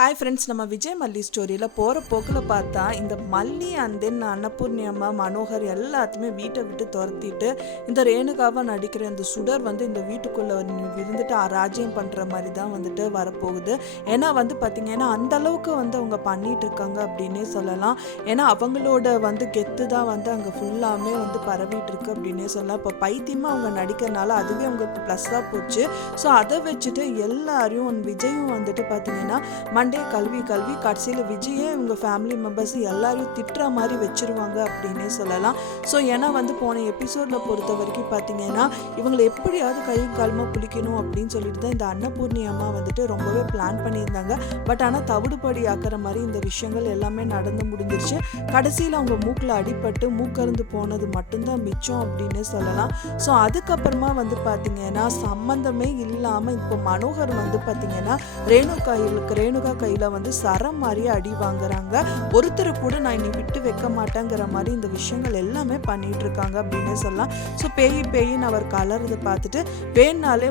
Hi friends, நம்ம விஜய் மல்லி ஸ்டோரியில் போகிற போக்கில் பார்த்தா இந்த மல்லி அண்ட் தென் அன்னபூர்ணி அம்மா, மனோகர் எல்லாத்தையுமே வீட்டை விட்டு துரத்திட்டு இந்த ரேணுகாவை நடிக்கிற இந்த சுடர் இந்த வீட்டுக்குள்ளே இருந்துட்டு ராஜ்யம் பண்ணுற மாதிரி தான் வரப்போகுது. ஏன்னா பார்த்திங்கன்னா அந்தளவுக்கு அவங்க பண்ணிகிட்டு இருக்காங்க அப்படின்னே சொல்லலாம். ஏன்னா அவங்களோட கெத்து தான் அங்கே ஃபுல்லாமே பரவிட்டு இருக்கு அப்படின்னே சொல்லலாம். இப்போ பைத்தியமாக அவங்க நடிக்கிறனால அதுவே அவங்களுக்கு ப்ளஸ்ஸாக போச்சு. ஸோ அதை வச்சுட்டு எல்லாரையும் விஜயும் பார்த்திங்கன்னா மண்டே கல்வி கடைசியில் விஜயே இவங்க ஃபேமிலி மெம்பர்ஸ் எல்லாரையும் திட்டுற மாதிரி வச்சிருவாங்க அப்படின்னே சொல்லலாம். ஸோ ஏன்னா போன எபிசோடில் பொறுத்த வரைக்கும் பார்த்தீங்கன்னா இவங்களை எப்படியாவது கையும் காலமாக புளிக்கணும் அப்படின்னு சொல்லிட்டு தான் இந்த அன்னபூர்ணி அம்மா ரொம்பவே பிளான் பண்ணியிருந்தாங்க. பட் ஆனால் தவிடுபடி ஆக்கிற மாதிரி இந்த விஷயங்கள் எல்லாமே நடந்து முடிஞ்சிருச்சு. கடைசியில் அவங்க மூக்கில் அடிபட்டு மூக்கருந்து போனது மட்டும்தான் மிச்சம் அப்படின்னு சொல்லலாம். ஸோ அதுக்கப்புறமா பார்த்தீங்கன்னா சம்பந்தமே இல்லாமல் இப்போ மனோகர் பார்த்தீங்கன்னா ரேணுகா கையில் சரம் மாதிரியே அடி வாங்குறாங்க. ஒருத்தர் கூட நான் இனி விட்டு வைக்க மாட்டேங்கிற மாதிரி இந்த விஷயங்கள் எல்லாமே பண்ணிட்டு இருக்காங்க அப்படின்னு சொல்லலாம். ஸோ பேயின்னு அவர் கலர்றதை பார்த்துட்டு வேணாலே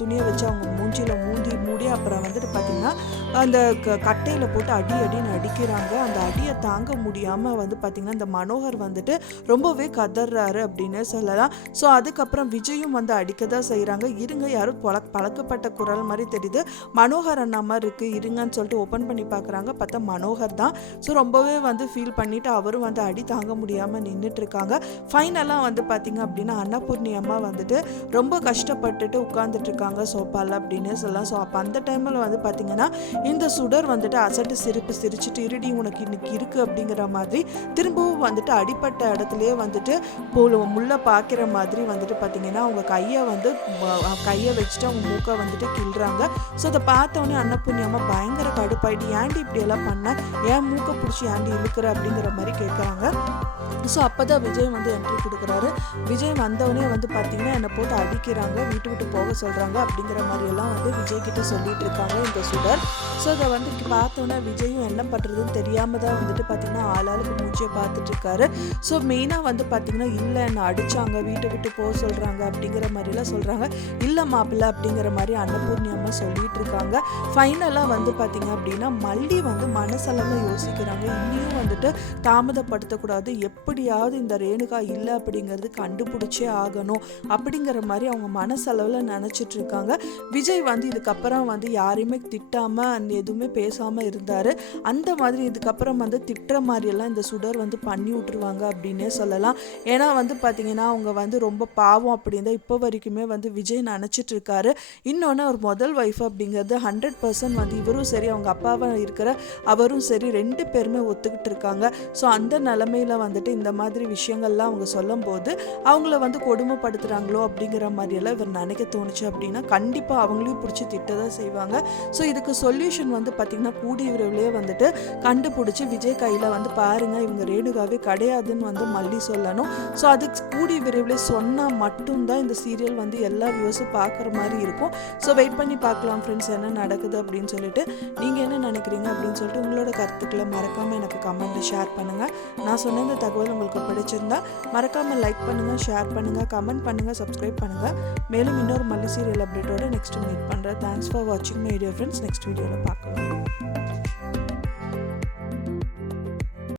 துணியை வச்சு அவங்க மூஞ்சியில் மூடி அப்புறம் பார்த்தீங்கன்னா அந்த கட்டையில் போட்டு அடின்னு அடிக்கிறாங்க. அந்த அடியை தாங்க முடியாமல் பார்த்தீங்கன்னா இந்த மனோகர் ரொம்பவே கதறாரு அப்படின்னு சொல்லலாம். ஸோ அதுக்கப்புறம் விஜயும் அடிக்க தான் செய்கிறாங்க. இருங்க, யாரும் பழக்கப்பட்ட குரல் மாதிரி தெரியுது, மனோகர் அண்ணா மாதிரி இருக்கு, இருங்கன்னு சொல்லிட்டு ஓப்பன் பண்ணி பார்க்குறாங்க. பார்த்தா மனோகர் தான். ஸோ ரொம்பவே ஃபீல் பண்ணிவிட்டு அவரும் அடி தாங்க முடியாமல் நின்றுட்டு இருக்காங்க. ஃபைனலாக பார்த்தீங்க அப்படின்னா அன்னபூர்ணி அம்மா ரொம்ப கஷ்டப்பட்டுட்டு உட்காந்துட்டு இருக்காங்க சோப்பால் அப்படின்னு சொல்லலாம். ஸோ அப்போ அந்த டைமில் பார்த்தீங்கன்னா இந்த சுடர் அசட்டு சிரிச்சுட்டு இருடி உனக்கு இன்னைக்கு இருக்குது அப்படிங்கிற மாதிரி திரும்பவும் அடிப்பட்ட இடத்துலையே முள்ள பார்க்குற மாதிரி பார்த்தீங்கன்னா அவங்க கையை வச்சுட்டு அவங்க மூக்கை கிள்றாங்க. ஸோ அதை பார்த்தோன்னே அன்னபூர்ணி அம்மா பயங்கர கடுப்பாயிட்டு ஏன்டி இப்படி எல்லாம் பண்ண, ஏன் மூக்கை பிடிச்சி ஏன்டி இழுக்கிற அப்படிங்கிற மாதிரி கேட்குறாங்க. ஸோ அப்போ தான் விஜய் என்ட்ரி கொடுக்குறாரு. விஜய் வந்தவொடனே பார்த்தீங்கன்னா என்னை போட்டு அடிக்கிறாங்க, வீட்டு விட்டு போக சொல்கிறாங்க அப்படிங்கிற மாதிரியெல்லாம் விஜய் கிட்ட சொல்லிட்டு இருக்காங்க இந்த சுடர். ஸோ அதை பார்த்தோன்னே விஜயும் என்ன பண்ணுறதுன்னு தெரியாமல் தான் பார்த்தீங்கன்னா ஆளாளுக்கு மூச்சியை பார்த்துட்டு இருக்காரு. ஸோ மெயினாக பார்த்தீங்கன்னா இல்லை என்னை அடித்தாங்க, வீட்டை விட்டு போக சொல்கிறாங்க அப்படிங்கிற மாதிரிலாம் சொல்கிறாங்க. இல்லை மாப்பிள்ளை அப்படிங்கிற மாதிரி அன்னபூர்ணி அம்மா சொல்லிட்டு இருக்காங்க. ஃபைனலாக பார்த்தீங்க அப்படின்னா மல்லி மனசளவு யோசிக்கிறாங்க. இன்னும் தாமதப்படுத்தக்கூடாது, எப்படியாவது இந்த ரேணுகா இல்லை அப்படிங்கிறது கண்டுபிடிச்சே ஆகணும் அப்படிங்கிற மாதிரி அவங்க மனசளவில் நினச்சிட்டு இருக்காங்க. விஜய் இதுக்கப்புறம் யாரையுமே திட்டாமல் எதுவுமே பேசாமல் இருந்தார். அந்த மாதிரி இதுக்கப்புறம் திட்டுற மாதிரியெல்லாம் இந்த சுடர் பண்ணி விட்டுருவாங்க அப்படின்னே சொல்லலாம். ஏன்னா பார்த்தீங்கன்னா அவங்க ரொம்ப பாவம் அப்படின்னு இப்போ வரைக்குமே விஜய் நினச்சிட்டு இருக்காரு. இன்னொன்று அவர் முதல் ஒய்ஃப் அப்படிங்கிறது 100% இவரும் சரி அவங்க அப்பாவாக இருக்கிற அவரும் சரி 2 பேருமே ஒத்துக்கிட்டு இருக்காங்க. ஸோ அந்த நிலமையில இந்த மாதிரி விஷயங்கள்லாம் அவங்க சொல்லும் போது அவங்கள கொடுமைப்படுத்துகிறாங்களோ அப்படிங்கிற மாதிரியெல்லாம் இவர் நினைக்க தோணுச்சு அப்படின்னா கண்டிப்பாக அவங்களையும் பிடிச்சி திட்டதான் செய்வாங்க. ஸோ இதுக்கு சொல்யூஷன் பார்த்திங்கன்னா கூடிய விரைவிலே கண்டுபிடிச்சி விஜய் கையில் பாருங்க இவங்க ரேணுகாவே கிடையாதுன்னு மல்லி சொல்லணும். ஸோ அதுக்கு கூடிய விரைவிலே சொன்னால் மட்டும்தான் இந்த சீரியல் எல்லா வியூஸும் பார்க்குற மாதிரி இருக்கும். ஸோ வெயிட் பண்ணி பார்க்கலாம் ஃப்ரெண்ட்ஸ் என்ன நடக்குது அப்படின்னு சொல்லிட்டு. நீங்கள் என்ன நினைக்கிறீங்க அப்படின்னு சொல்லிட்டு உங்களோட கருத்துக்களை மறக்காமல் எனக்கு கமெண்ட்டில் ஷேர் பண்ணுங்கள். நான் சொன்ன இந்த தகவல் உங்களுக்கு பிடிச்சிருந்தா மறக்காமல் லைக் பண்ணுங்கள், ஷேர் பண்ணுங்கள், கமெண்ட் பண்ணுங்கள், சப்ஸ்கிரைப் பண்ணுங்கள். மேலும் இன்னொரு மல்லி சீரியல் அப்டேட்டோட நெக்ஸ்ட் மீட் பண்ணுறேன். தேங்க்ஸ் ஃபார் வாட்சிங் மை வீடியோ ஃப்ரெண்ட்ஸ். நெக்ஸ்ட் வீடியோவில் பார்க்கலாம்.